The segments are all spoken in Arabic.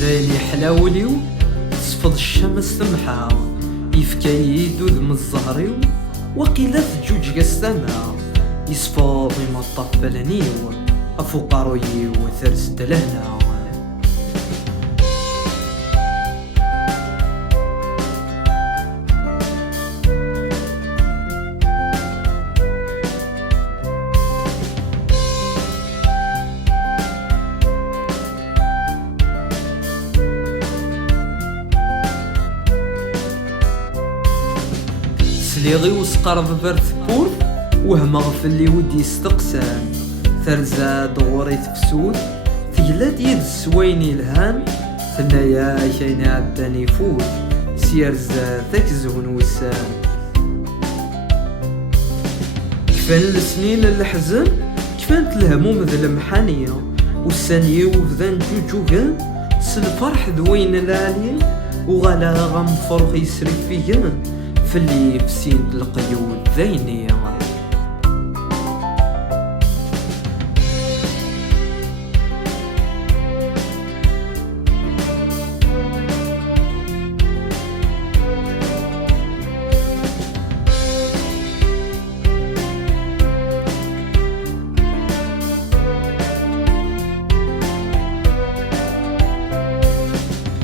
داني حلاوليو تصفض الشمس تمحى يفكا يدو ذم الزهريو وقيلة جوج قسما يصفاضي ما طفلنيو أفوقاروي وثرس دلهنا سليغي وسقرب برد ثبور وهما في اللي ودي يستقسان ثرزا دغوري تفسود تقلاد يد السويني الهان ثنايا كاين عداني يفوت سيرزا تكزهن وسان كفان السنين الحزن كفانت الهموم ذا المحانية والسانية وفذان جوجوغان سالفرح ذوين العالية وغالا غم فرخ يسري فيان فاللي بسين القيود ذيني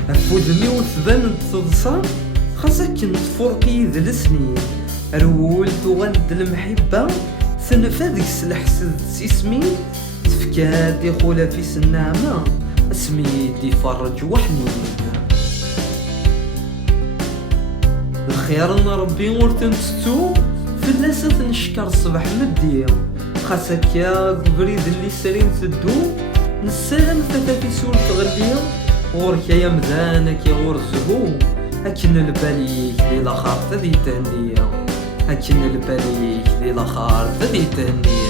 أفودني وثبان تضصان خاصك نتفرقي ذا السنين رول تغلد المحبة سنفاذك سلحسد سيسمين تفكاد يخولا في سنامة اسمي دي فرج وحنين الخير نربي ورتنتستو فلاسة نشكر الصبح مدية خاصك يا بريد اللي سرين تدو نسالم ثلاثة في سور تغلية غورك يا مذانك يا غور الزهو هكين الباليك لي لاخر تذي تهنية هكين الباليك لي لاخر تذي تهنية